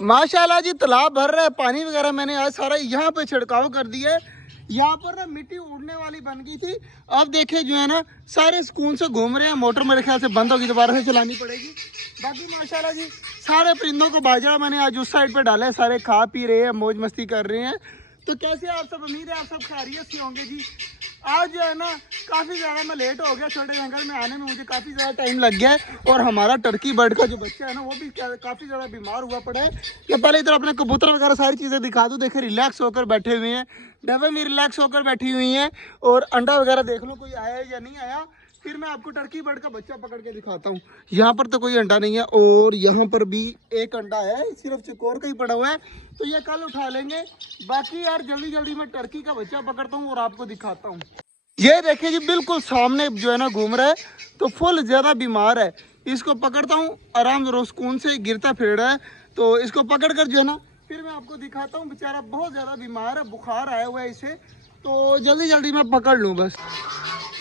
माशाल्लाह जी तालाब भर रहा है, पानी वगैरह मैंने आज सारा यहाँ पे छिड़काव कर दिया है। यहाँ पर ना मिट्टी उड़ने वाली बन गई थी, अब देखे जो है ना सारे सुकून से घूम रहे हैं। मोटर मेरे ख्याल से बंद होगी, दोबारा से चलानी पड़ेगी। बाकी माशाल्लाह जी सारे परिंदों को बाजरा मैंने आज उस साइड पे डाला है, सारे खा पी रहे हैं, मौज मस्ती कर रहे हैं। तो कैसे आप सब, उम्मीद है आप सब खैरियत से होंगे जी। आज जो है ना काफ़ी ज़्यादा मैं लेट हो गया, छोटे जंगल में आने में मुझे काफ़ी ज़्यादा टाइम लग गया है। और हमारा टर्की बर्ड का जो बच्चा है ना वो भी काफ़ी ज़्यादा बीमार हुआ पड़ा है। मैं पहले इधर अपने कबूतर वगैरह सारी चीज़ें दिखा दूँ। देखे रिलैक्स होकर बैठे हुए हैं, डबे में रिलैक्स होकर बैठी हुई हैं। और अंडा वगैरह देख लो कोई आया या नहीं आया। फिर मैं आपको टर्की बर्ड का बच्चा पकड़ के दिखाता हूँ। यहाँ पर तो कोई अंडा नहीं है, और यहाँ पर भी एक अंडा है, सिर्फ चकोर का ही पड़ा हुआ है, तो ये कल उठा लेंगे। बाकी यार जल्दी जल्दी मैं टर्की का बच्चा पकड़ता हूँ और आपको दिखाता हूँ। ये देखिए जी बिल्कुल सामने जो है ना घूम रहा है, तो फुल ज़्यादा बीमार है। इसको पकड़ता हूँ, आराम से सुकून से गिरता फिर रहा है, तो इसको पकड़ कर जो है ना फिर मैं आपको दिखाता हूँ। बेचारा बहुत ज़्यादा बीमार है, बुखार आया हुआ है इसे, तो जल्दी जल्दी मैं पकड़ लूँ बस।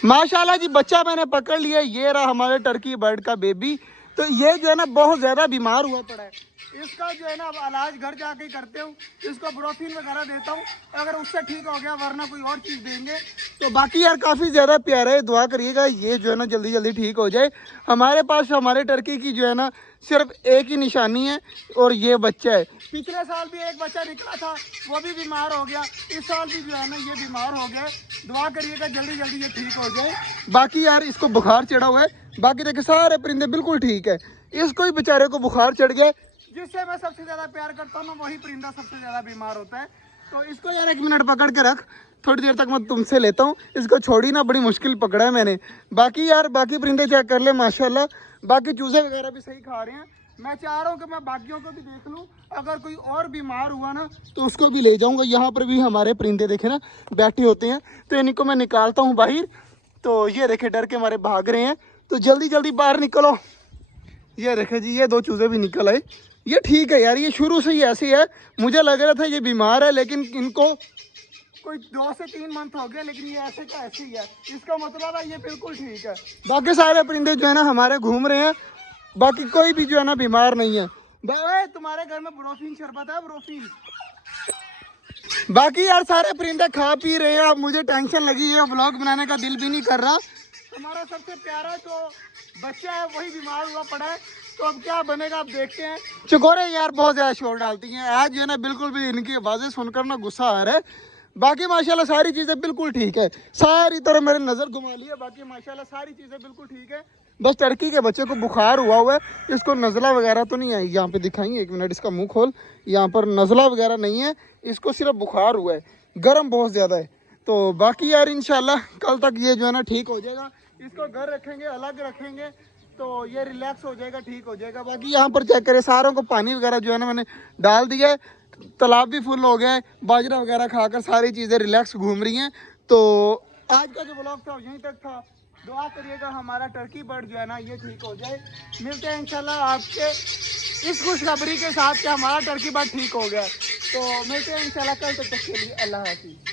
माशाल्लाह जी बच्चा मैंने पकड़ लिया, ये रहा हमारे टर्की बर्ड का बेबी। तो ये जो है ना बहुत ज़्यादा बीमार हुआ पड़ा है। इसका जो है ना अब इलाज घर जाके करते हूँ, इसको ब्रोफिन वगैरह देता हूँ, अगर उससे ठीक हो गया, वरना कोई और चीज़ देंगे। तो बाकी यार काफ़ी ज़्यादा प्यारा है, दुआ करिएगा ये जो है ना जल्दी जल्दी ठीक हो जाए। हमारे पास हमारे टर्की की जो है ना सिर्फ एक ही निशानी है, और ये बच्चा है। पिछले साल भी एक बच्चा निकला था, वो भी बीमार हो गया। इस साल भी जो है ना ये बीमार हो गया। दुआ करिएगा जल्दी जल्दी ये ठीक हो जाए। बाकी यार इसको बुखार चढ़ा हुआ है, बाकी देखिए सारे परिंदे बिल्कुल ठीक है, इसको ही बेचारे को बुखार चढ़ गया। जिससे मैं सबसे ज़्यादा प्यार करता हूँ वही परिंदा सबसे ज़्यादा बीमार होता है। तो इसको यार 1 मिनट पकड़ के रख, थोड़ी देर तक मैं तुमसे लेता हूँ। इसको छोड़ी ना, बड़ी मुश्किल पकड़ा है मैंने। बाकी यार बाकी परिंदे चेक कर ले माशाल्लाह, बाकी चूजे वगैरह भी सही खा रहे हैं। मैं चाह रहा हूँ कि मैं बाकियों को भी देख लूँ, अगर कोई और बीमार हुआ ना तो उसको भी ले जाऊँगा। यहाँ पर भी हमारे परिंदे देखे ना बैठे होते हैं, तो इनको मैं निकालता हूँ बाहर। तो ये देखे डर के मारे भाग रहे हैं, तो जल्दी जल्दी बाहर निकलो। ये देखे जी ये 2 चूजे भी निकल आए। ये ठीक है यार, ये शुरू से ही ऐसे है। मुझे लग रहा था ये बीमार है, लेकिन इनको कोई 2 से 3 मंथ हो गया, लेकिन ये ऐसे का ऐसे ही है। इसका मतलब है ये बिल्कुल ठीक है। बाकी सारे परिंदे जो है ना हमारे घूम रहे हैं, बाकी कोई भी जो है ना बीमार नहीं है। भाई तुम्हारे घर में ब्रोफिन शरबत है, ब्रोफिन। बाकी यार सारे परिंदे खा पी रहे हैं, अब मुझे टेंशन लगी है, व्लॉग बनाने का दिल भी नहीं कर रहा। हमारा सबसे प्यारा जो बच्चा है वही बीमार हुआ पड़ा है, तो अब क्या बनेगा आप देखते हैं। चकोरे यार बहुत ज़्यादा शोर डालती हैं, आज जो है ना बिल्कुल भी इनकी आवाज़ें सुनकर ना गुस्सा आ रहा है। बाकी माशाल्लाह सारी चीज़ें बिल्कुल ठीक है, सारी तरह मेरे नज़र घुमा ली है। बाकी माशाल्लाह सारी चीज़ें बिल्कुल ठीक है, बस टर्की के बच्चे को बुखार हुआ है। इसको नज़ला वगैरह तो नहीं आई, यहाँ पे दिखाएंगे 1 मिनट, इसका मुंह खोल। यहाँ पर नज़ला वगैरह नहीं है, इसको सिर्फ बुखार हुआ है, गर्म बहुत ज़्यादा है। तो बाकी यार इंशाल्लाह कल तक ये जो है ना ठीक हो जाएगा। इसको घर रखेंगे, अलग रखेंगे, तो ये रिलैक्स हो जाएगा, ठीक हो जाएगा। बाकी यहाँ पर चेक करें, सारों को पानी वगैरह जो है ना मैंने डाल दिया है, तालाब भी फुल हो गया है, बाजरा वगैरह खाकर सारी चीज़ें रिलैक्स घूम रही हैं। तो आज का जो ब्लॉग था यहीं तक था। दुआ करिएगा हमारा टर्की बर्ड जो है ना ये ठीक हो जाए। मिलते हैं इंशाल्लाह आपके इस खुशखबरी के साथ कि हमारा टर्की बर्ड ठीक हो गया। तो मिलते हैं इंशाल्लाह कल तक के लिए, अल्लाह हाफिज़।